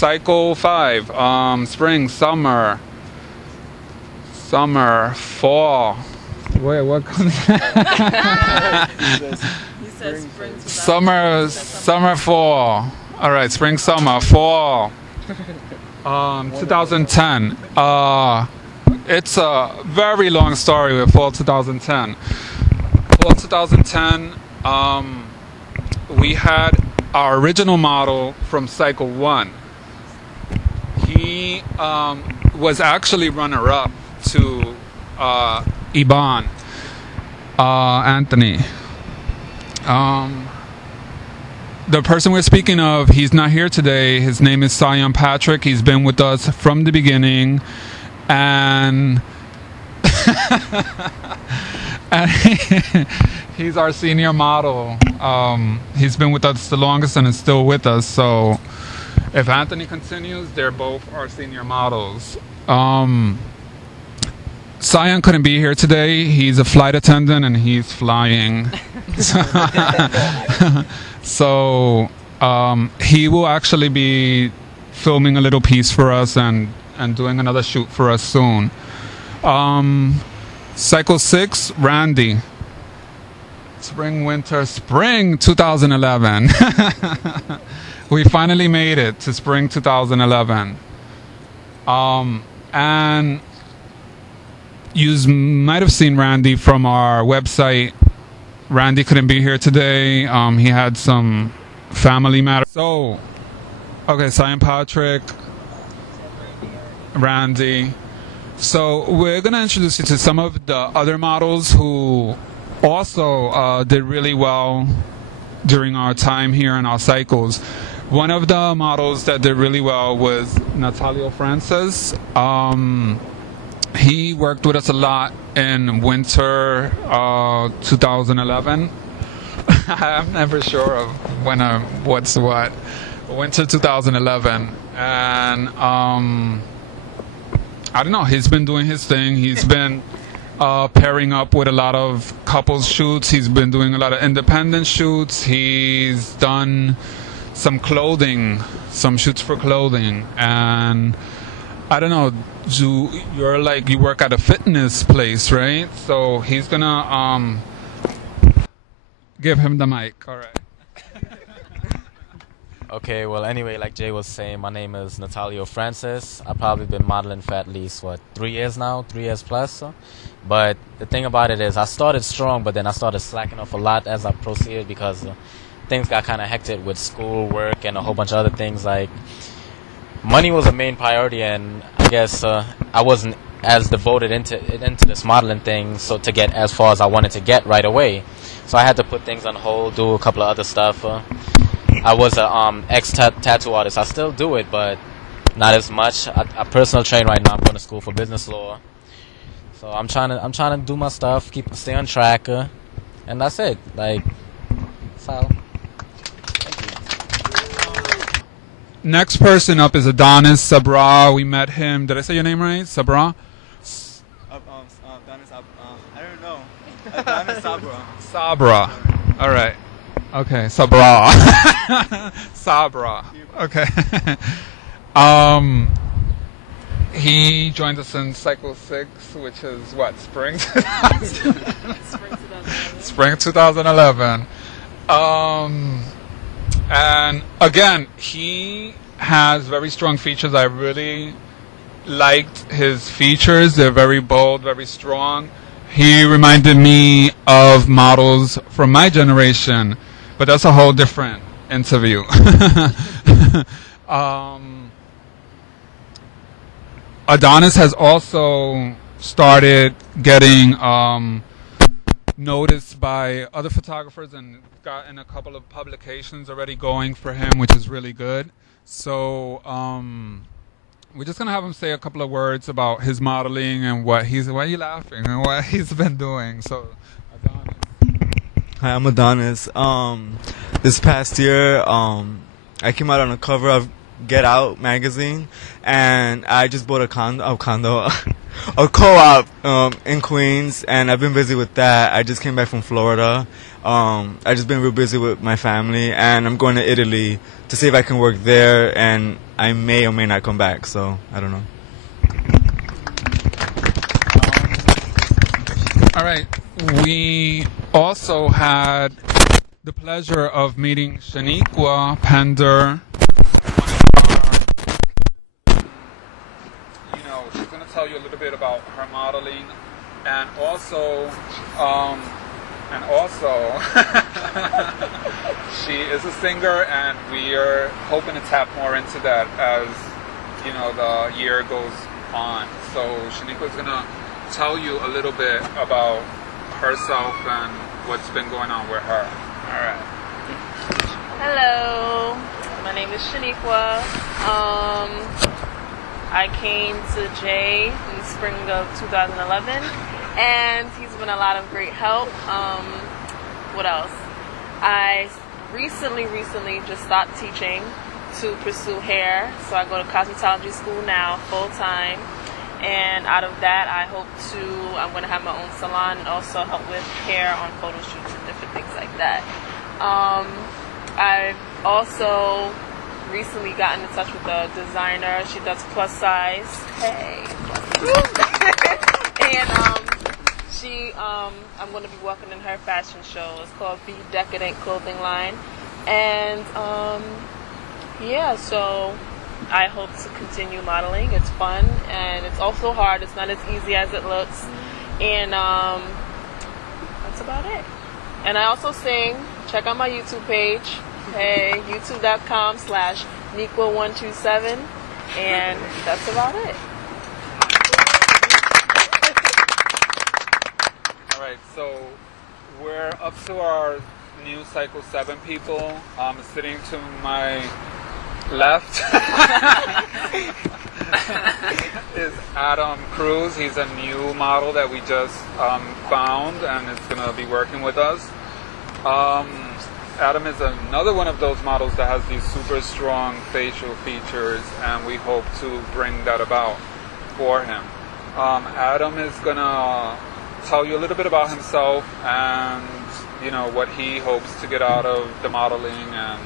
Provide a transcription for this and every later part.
Cycle 5, spring, summer, fall. Wait, what comes? He says spring. Summer, fall. All right, spring, summer, fall. 2010. It's a very long story with fall 2010. Fall 2010, we had our original model from Cycle 1. He was actually runner-up to Iban, Anthony. The person we're speaking of, he's not here today. His name is Sion Patrick. He's been with us from the beginning. And, he's our senior model. He's been with us the longest and is still with us. So if Anthony continues, they're both our senior models. Sion couldn't be here today. He's a flight attendant and he's flying. So he will actually be filming a little piece for us and doing another shoot for us soon. Cycle 6, Randy. Spring 2011. We finally made it to spring 2011. And you might have seen Randy from our website. Randy couldn't be here today. He had some family matters. So, okay, Sion Patrick, Randy. So we're going to introduce you to some of the other models who also did really well during our time here in our cycles. One of the models that did really well was Natalio Francis. He worked with us a lot in winter 2011. I'm never sure of what's what. Winter 2011. And I don't know, he's been doing his thing. He's been pairing up with a lot of couples shoots. He's been doing a lot of independent shoots. He's done some clothing, some shoots for clothing. And I don't know, you work at a fitness place, right? So he's gonna give him the mic. All right. Okay, well, anyway, like Jay was saying, my name is Natalio Francis. I've probably been modeling for at least 3 years now, 3 years plus. But the thing about it is, I started strong, but then I started slacking off a lot as I proceeded because things got kind of hectic with school, work, and a whole bunch of other things. Like, money was a main priority, and I guess I wasn't as devoted into this modeling thing, so to get as far as I wanted to get right away. So I had to put things on hold, do a couple of other stuff. I was a ex-tattoo artist. I still do it, but not as much. I personal train right now. I'm going to school for business law. So I'm trying to do my stuff, stay on track, and that's it. Like, so. Next person up is Adonis Sabra. We met him. Did I say your name right? Sabra? Adonis, I don't know. Adonis Sabra. Sabra. All right. Okay, Sabra. Sabra. Okay. He joined us in Cycle 6, which is what, spring? Spring 2011. And again, he has very strong features. I really liked his features. They're very bold, very strong. He reminded me of models from my generation, but that's a whole different interview. Adonis has also started getting noticed by other photographers and gotten a couple of publications already going for him, which is really good. So we're just gonna have him say a couple of words about his modeling and why are you laughing, and what he's been doing. So Adonis. Hi, I'm Adonis. This past year, I came out on the cover of Get Out magazine, and I just bought a co-op in Queens, and I've been busy with that. I just came back from Florida. I just been real busy with my family, and I'm going to Italy to see if I can work there, and I may or may not come back. So I don't know. All right. We also had the pleasure of meeting Shaniqua Pender. She's going to tell you a little bit about her modeling, and also she is a singer, and we are hoping to tap more into that as the year goes on. So Shaniqua is going to tell you a little bit about herself and what's been going on with her. All right. Hello, my name is Shaniqua. I came to Jay in the spring of 2011, and he's been a lot of great help. What else? I recently just stopped teaching to pursue hair, so I go to cosmetology school now full time. And out of that, I'm going to have my own salon and also help with hair on photo shoots and different things like that. I've also recently gotten in touch with a designer. She does plus size. Hey. And I'm going to be working in her fashion show. It's called Be Decadent Clothing Line. And so I hope to continue modeling. It's fun, and it's also hard. It's not as easy as it looks. And that's about it. And I also sing. Check out my YouTube page. Hey, youtube.com/Niqua127. And that's about it. All right, so we're up to our new Cycle 7 people. Sitting to my left is Adam Cruz. He's a new model that we just found and is going to be working with us. Adam is another one of those models that has these super strong facial features, and we hope to bring that about for him. Adam is going to tell you a little bit about himself and what he hopes to get out of the modeling, and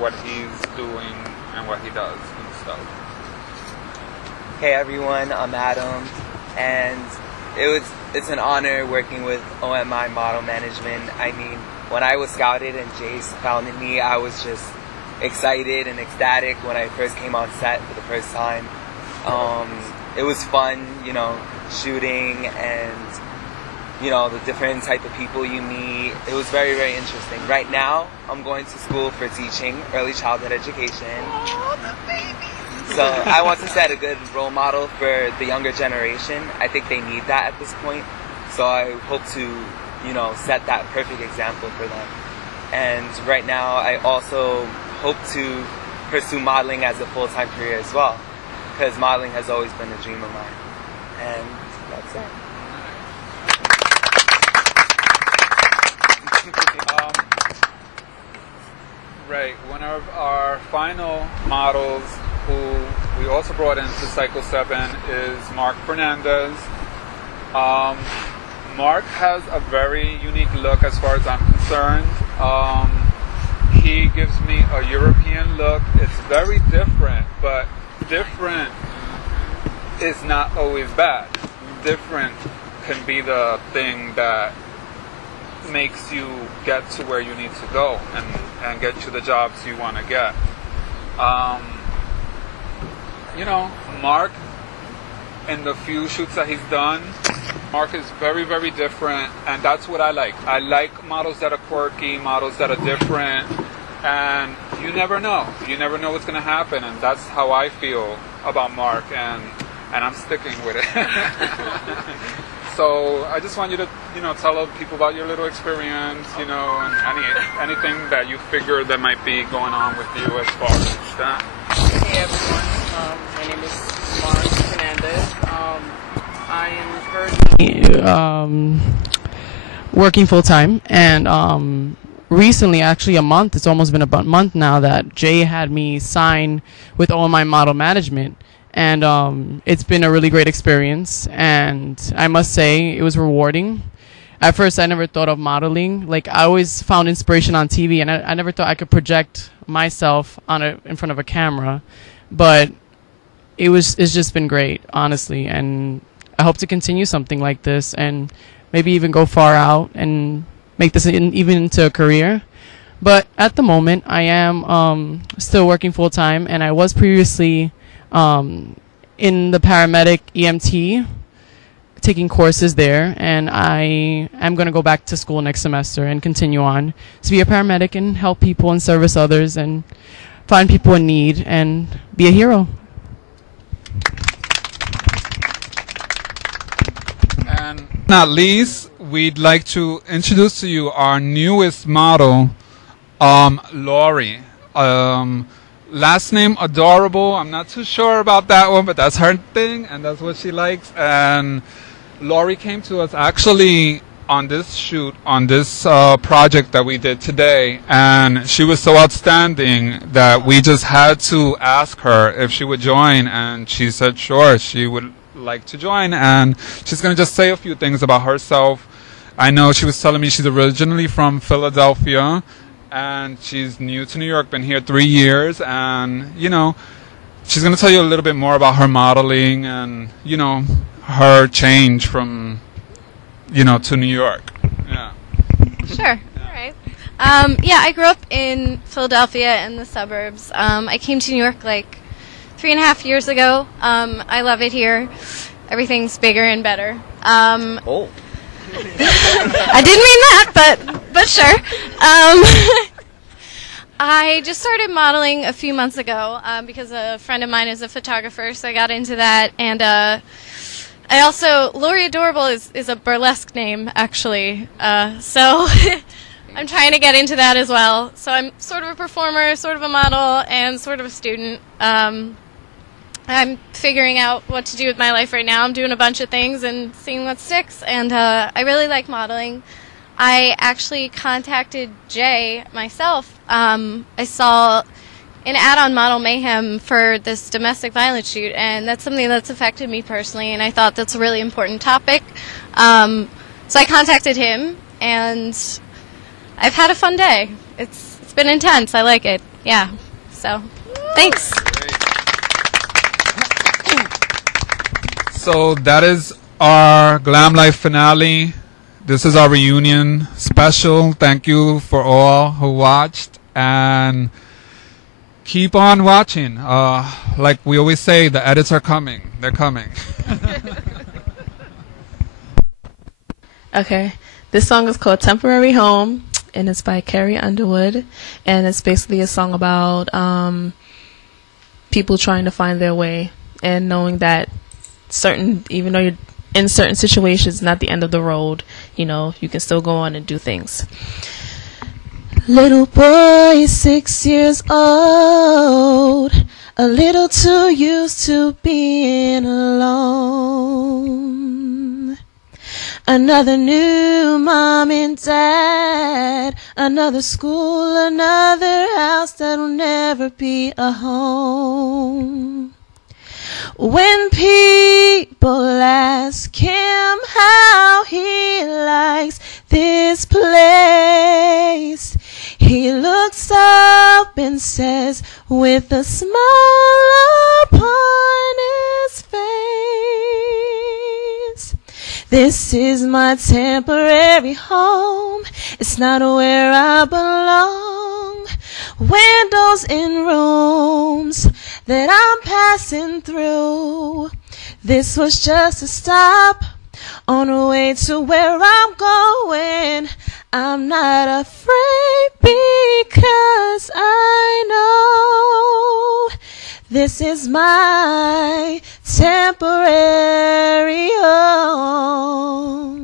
what he's doing and what he does and stuff. Hey everyone, I'm Adam, and it's an honor working with OMI Model Management. I mean, when I was scouted and Jace found me, I was just excited and ecstatic when I first came on set for the first time. It was fun, shooting and the different type of people you meet. It was very, very interesting. Right now, I'm going to school for teaching early childhood education. Oh, the baby! So I want to set a good role model for the younger generation. I think they need that at this point. So I hope to, set that perfect example for them. And right now, I also hope to pursue modeling as a full-time career as well, because modeling has always been a dream of mine. And that's it. Right, one of our final models who we also brought into Cycle 7 is Mark Fernandez. Mark has a very unique look as far as I'm concerned. He gives me a European look. It's very different, but different is not always bad. Different can be the thing that makes you get to where you need to go and get to the jobs you want to get. Mark, in the few shoots that he's done, Mark is very, very different, and that's what I like. I like models that are quirky, models that are different, and you never know. You never know what's going to happen, and that's how I feel about Mark, and I'm sticking with it. So I just want you to, tell people about your little experience, and anything that you figure that might be going on with you as far as that. Hey everyone, my name is Mark Fernandez. I am currently working full time, and recently, actually it's almost been about a month now that Jay had me sign with OMI Model Management. And it's been a really great experience, and I must say it was rewarding. At first, I never thought of modeling. Like, I always found inspiration on TV, and I never thought I could project myself in front of a camera. but it's just been great, honestly, and I hope to continue something like this and maybe even go far out and make this even into a career. But at the moment, I am still working full time, and I was previously in the paramedic EMT, taking courses there, and I am going to go back to school next semester and continue on to be a paramedic and help people and service others and find people in need and be a hero. And not least, we'd like to introduce to you our newest model, Lori. Last name Adorable. I'm not too sure about that one, but that's her thing, and that's what she likes. And Lori came to us actually on this shoot, on this project that we did today, and she was so outstanding that we just had to ask her if she would join, and she said sure, she would like to join, and she's going to just say a few things about herself. I know she was telling me she's originally from Philadelphia, and she's new to New York, been here 3 years, and, you know, she's going to tell you a little bit more about her modeling and, you know, her change from, you know, to New York. Yeah. Sure. All right. Yeah, I grew up in Philadelphia in the suburbs. I came to New York like 3.5 years ago. I love it here. Everything's bigger and better. Oh. I didn't mean that, but sure. I just started modeling a few months ago because a friend of mine is a photographer, so I got into that. And I also, Lori Adorable is a burlesque name, actually. So I'm trying to get into that as well. So I'm sort of a performer, sort of a model, and sort of a student. I'm figuring out what to do with my life right now. I'm doing a bunch of things and seeing what sticks, and I really like modeling. I actually contacted Jay myself. I saw an ad on Model Mayhem for this domestic violence shoot, and that's something that's affected me personally, and I thought that's a really important topic. So I contacted him, and I've had a fun day. It's been intense. I like it. Yeah. So, thanks. So that is our Glam Life finale. This is our reunion special. Thank you for all who watched, and keep on watching. Like we always say, the edits are coming. They're coming. Okay, this song is called Temporary Home, and it's by Carrie Underwood, and it's basically a song about people trying to find their way and knowing that even though you're in certain situations, not the end of the road, you know, you can still go on and do things. Little boy, 6 years old, a little too used to being alone. Another new mom and dad, another school, another house that'll never be a home. When people ask him how he likes this place, he looks up and says with a smile upon his face, "This is my temporary home. It's not where I belong. Windows in rooms that I'm passing through. This was just a stop on the way to where I'm going. I'm not afraid because I know this is my temporary home."